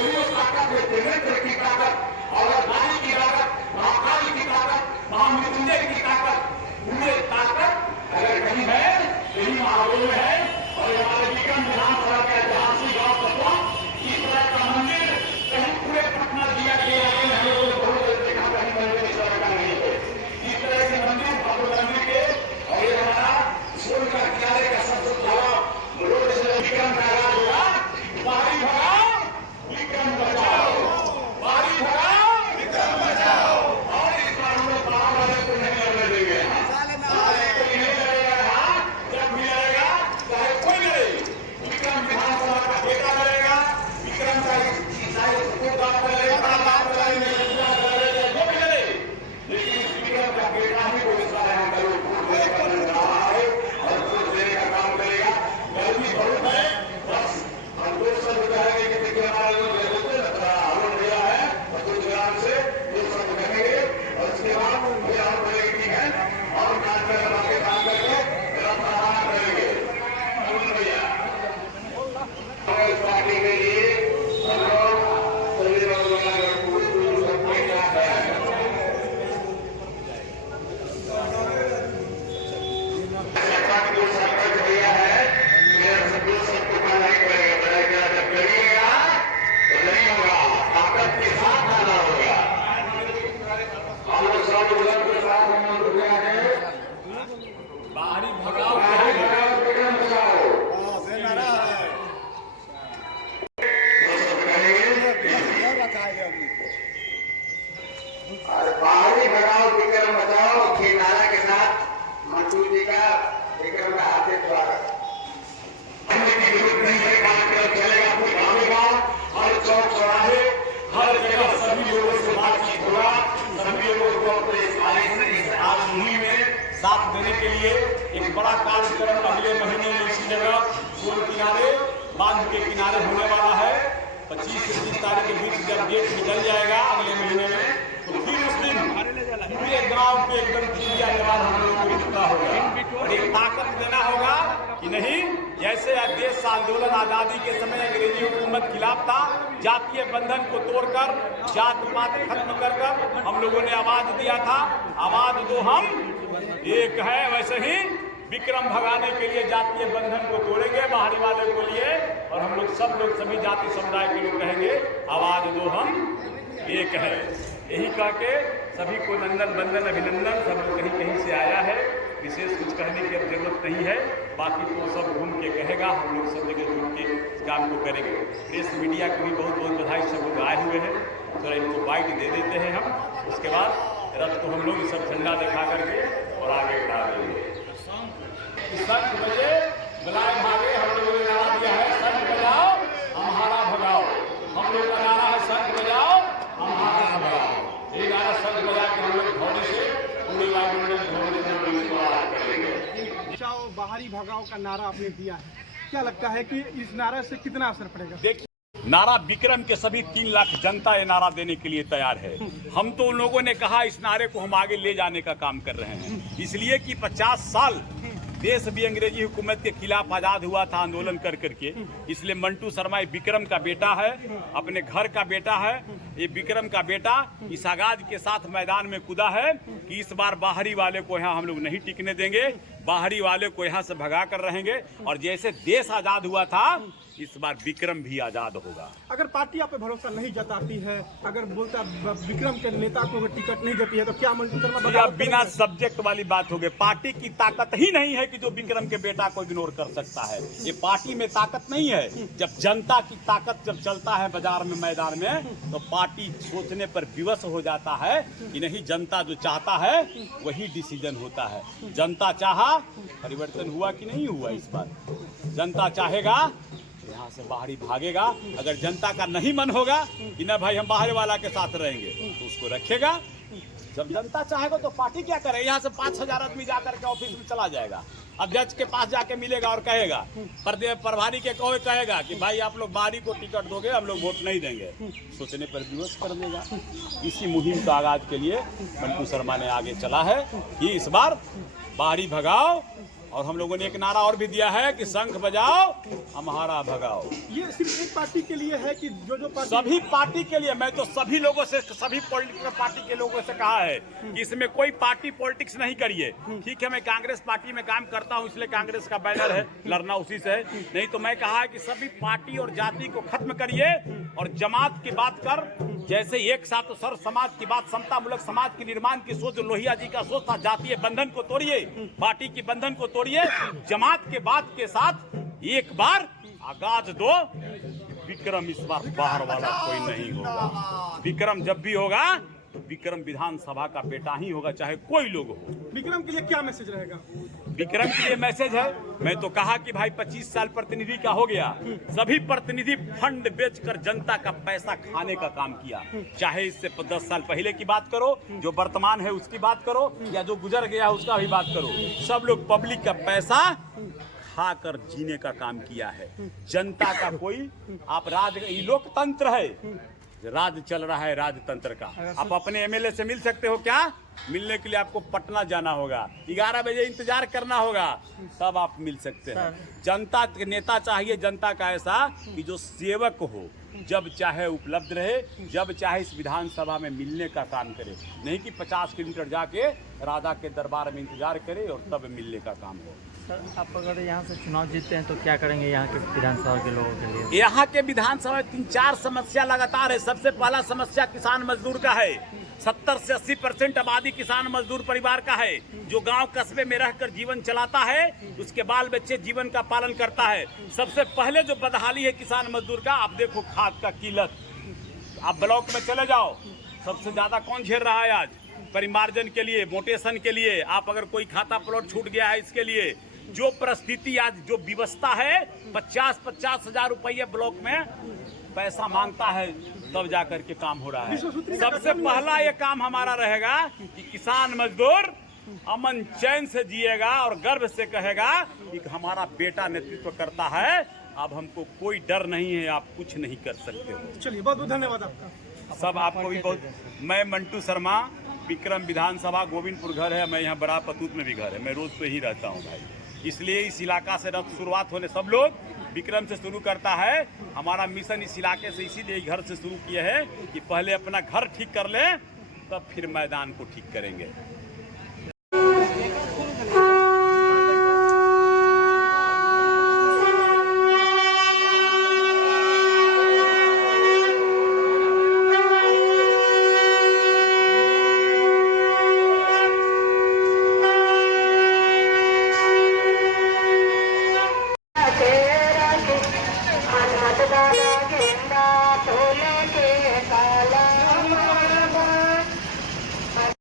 देवियों ताकत है, त्रिनेत्र की ताकत, अवतारी की ताकत, महाकाली की ताकत, महामृत्युंजय की ताकत, पूरे ताकत अगर कहीं है यही महाबोध में है। और हमारे विक्रम विधानसभा के ऐतिहासिक गांव तत्वा इस तरह का मंदिर कहीं पूरे पटना जिला के इलाके में हम लोगों ने बहुत देर देखा, कहीं मंदिर इस तरह का नहीं है। इस तरह के मंदिर भगवत मंदिर के, और ये हमारा सोल का किनारे का सबसे बड़ा रोड से विक्रम का आगाज होगा। बाहरी भगाओ विक्रम बचाओ, बाहरी भगाओ विक्रम बचाओ। और इस बार हम लोग बाहर वाले को नहीं लड़ने देंगे, साले को नहीं लड़ेगा। जब भी लड़ेगा चाहे कोई लड़े, विक्रम विधानसभा का बेटा लड़ेगा, विक्रम का ईसाई बाप लड़ेगा, बाप लड़ेगा, जो भी लड़े, लेकिन विक्रम का बेटा ही को इस बार हम लोग वोट देने का रहा है और वोट देने का काम करेगा। गर्मी बहुत है, बस हम लोग सब कहेंगे कि देखिए हमारे लोग आरोप दिया है और कुछ ग्राम से ये सब कहेंगे, और उसके बाद ये आरोप करेंगे ठीक है, और कार्यक्रम लगा के काम करके रवाना करेंगे। भैया कांग्रेस पार्टी के लिए हम लोग सभी लोगों का पूरी सबके साथ है। सरकार को संकल्प दिया है, मेरे सबको कहना ही पड़ेगा, जब करिएगा तो नहीं होगा, ताकत के साथ आना होगा। हम लोग सब लोग के साथ हम लोग है बाहरी भगाओ, बाहरी भगाओ विक्रम बचाओ, और बाहरी भगाओ विक्रम बचाओ के नारा के साथ मंटू जी का विक्रम का हार्दिक स्वागत। नहीं है, कार्यक्रम चलेगा पूरे गाँव हर चौक चौराहे हर जगह सभी लोगों से बातचीत होगा, सभी लोगों को अपने आज मुहिम में साथ देने के लिए एक बड़ा कार्यक्रम अगले महीने में इसी जगह पुल किनारे बांध के किनारे होने वाला है। 25 से 30 तारीख के बीच जब गेट निकल जाएगा अगले महीने में, तो फिर उस दिन पूरे गांव पे एकदम चिड़िया जवान हम लोगों को दिखता होगा। और एक ताकत देना होगा कि नहीं, जैसे देश आंदोलन आजादी के समय अंग्रेजी हुकूमत खिलाफ था, जातीय बंधन को तोड़कर जात पात खत्म कर हम लोगों ने आवाज दिया था, आवाज दो हम एक है, वैसे ही विक्रम भगाने के लिए जातीय बंधन को तोड़ेंगे बाहरी वाले को लिए, और हम लोग सब लोग सभी जाति समुदाय के लोग कहेंगे आवाज दो हम एक है। यही कह के सभी को नंदन बंदन अभिनंदन। सब लोग कहीं कहीं से आया है, विशेष कुछ कहने की अब जरूरत नहीं है, बाकी तो सब घूम के कहेगा, हम लोग सब जगह घूम के इस काम को करेंगे। प्रेस मीडिया को भी बहुत बहुत बधाई, सब लोग आए हुए हैं, थोड़ा इनको बाइट दे देते हैं हम, उसके बाद रथ को हम लोग सब झंडा दिखा करके और आगे बढ़ा देंगे। संत बजे बुलाए भागे, हम लोगों ने नारा दिया है संत बजाओ हमारा भगाओ, हम लोग का नारा है संत बजाओ हमारा भगाओ। ये नारा संत बजा के हम लोग घोड़े से पूरे वायुमंडल घोड़े से बचाओ बाहरी भगाओ का नारा आपने दिया है, क्या लगता है कि इस नारे से कितना असर पड़ेगा? देखिए, नारा विक्रम के सभी 3 लाख जनता ये नारा देने के लिए तैयार है। हम तो उन लोगों ने कहा इस नारे को हम आगे ले जाने का काम कर रहे हैं, इसलिए कि 50 साल देश भी अंग्रेजी हुकूमत के खिलाफ आजाद हुआ था आंदोलन कर करके, इसलिए मंटू शर्मा विक्रम का बेटा है, अपने घर का बेटा है। ये विक्रम का बेटा इस आगाज के साथ मैदान में कूदा है कि इस बार बाहरी वाले को यहाँ हम लोग नहीं टिकने देंगे, बाहरी वाले को यहाँ से भगा कर रहेंगे, और जैसे देश आजाद हुआ था इस बार विक्रम भी आजाद होगा। अगर पार्टी आप पे भरोसा नहीं जताती है, अगर बोलता विक्रम के नेता को टिकट नहीं देती है, तो क्या मंटू शर्मा बिना सब्जेक्ट वाली बात हो गई। पार्टी की ताकत ही नहीं है कि जो विक्रम के बेटा को इग्नोर कर सकता है। ये पार्टी में ताकत नहीं है। जब जनता की ताकत जब चलता है बाजार में मैदान में, तो पार्टी सोचने पर विवश हो जाता है कि नहीं, जनता जो चाहता है वही डिसीजन होता है। जनता चाहा, परिवर्तन हुआ कि नहीं हुआ? इस बार जनता चाहेगा यहाँ से बाहरी भागेगा। अगर जनता का नहीं मन होगा कि ना भाई हम बाहर वाला के साथ रहेंगे, तो उसको रखेगा। जब जनता चाहेगा तो पार्टी क्या करे, यहाँ से 5000 आदमी जाकर के ऑफिस में चला जाएगा, अब जज के पास जाके मिलेगा और कहेगा, प्रभारी के कहेगा कि भाई आप लोग बाहरी को टिकट दोगे, हम लोग वोट नहीं देंगे। सोचने पर विवश कर देगा। इसी मुहिम का आगाज के लिए मंटू शर्मा ने आगे चला है कि इस बार बाहरी भगाओ और हम लोगों ने एक नारा और भी दिया है कि शंख बजाओ हमारा भगाओ। ये सिर्फ एक पार्टी के लिए है कि जो पार्टी सभी पार्टी के लिए। मैं तो सभी लोगों से, सभी पॉलिटिकल पार्टी के लोगों से कहा है कि इसमें कोई पार्टी पॉलिटिक्स नहीं करिए। ठीक है, मैं कांग्रेस पार्टी में काम करता हूं, इसलिए कांग्रेस का बैनर है, लड़ना उसी से है। नहीं तो मैं कहा है कि सभी पार्टी और जाति को खत्म करिए और जमात की बात कर, जैसे एक साथ सर समाज की बात, समता मूलक समाज के निर्माण की सोच लोहिया जी का सोच था, जातीय बंधन को तोड़िए, पार्टी की बंधन को तोड़िए, जमात के बात के साथ एक बार आगाज दो। विक्रम इस बार बाहर वाला कोई नहीं होगा। विक्रम जब भी होगा तो विक्रम विधानसभा का बेटा ही होगा, चाहे कोई लोग हो। विक्रम के लिए क्या मैसेज रहेगा? विक्रम के लिए मैसेज है, मैं तो कहा कि भाई 25 साल प्रतिनिधि का हो गया, सभी प्रतिनिधि फंड बेचकर जनता का पैसा खाने का काम किया। चाहे इससे 10 साल पहले की बात करो, जो वर्तमान है उसकी बात करो, या जो गुजर गया उसका भी बात करो, सब लोग पब्लिक का पैसा खाकर जीने का काम किया है। जनता का कोई आप ये लोकतंत्र है, राज चल रहा है राजतंत्र का। आप अपने एमएलए से मिल सकते हो क्या? मिलने के लिए आपको पटना जाना होगा, 11 बजे इंतजार करना होगा, तब आप मिल सकते हैं। जनता के नेता चाहिए, जनता का ऐसा कि जो सेवक हो, जब चाहे उपलब्ध रहे, जब चाहे इस विधानसभा में मिलने का काम करे, नहीं कि 50 किलोमीटर जाके राजा के दरबार में इंतजार करे और तब मिलने का काम हो। सर, आप अगर यहाँ से चुनाव जीतते हैं तो क्या करेंगे यहाँ के विधानसभा के लोगों के लिए? यहाँ के विधानसभा में 3-4 समस्या लगातार है। सबसे पहला समस्या किसान मजदूर का है। 70 से 80% आबादी किसान मजदूर परिवार का है, जो गांव कस्बे में रहकर जीवन चलाता है, उसके बाल बच्चे जीवन का पालन करता है। सबसे पहले जो बदहाली है किसान मजदूर का, आप देखो खाद का किल्लत, आप ब्लॉक में चले जाओ, सबसे ज्यादा कौन झेल रहा है आज? परिमार्जन के लिए, मोटेशन के लिए, आप अगर कोई खाता प्लॉट छूट गया है इसके लिए, जो परिस्थिति आज, जो व्यवस्था है, 50-50 हजार रुपये ब्लॉक में पैसा मांगता है, तब जाकर के काम हो रहा है। सबसे पहला ये काम हमारा रहेगा कि किसान मजदूर अमन चैन से जिएगा और गर्व से कहेगा कि हमारा बेटा नेतृत्व करता है, अब हमको कोई डर नहीं है, आप कुछ नहीं कर सकते हो। चलिए, बहुत बहुत धन्यवाद आपका। सब आपको भी बहुत। मैं मंटू शर्मा, विक्रम विधानसभा, गोविंदपुर घर है, मैं यहाँ बड़ा पतूत में भी घर है, मैं रोज पे ही रहता हूँ भाई, इसलिए इस इलाका से शुरुआत होने, सब लोग विक्रम से शुरू करता है। हमारा मिशन इस इलाके से इसीलिए घर से शुरू किए हैं कि पहले अपना घर ठीक कर लें, तब फिर मैदान को ठीक करेंगे।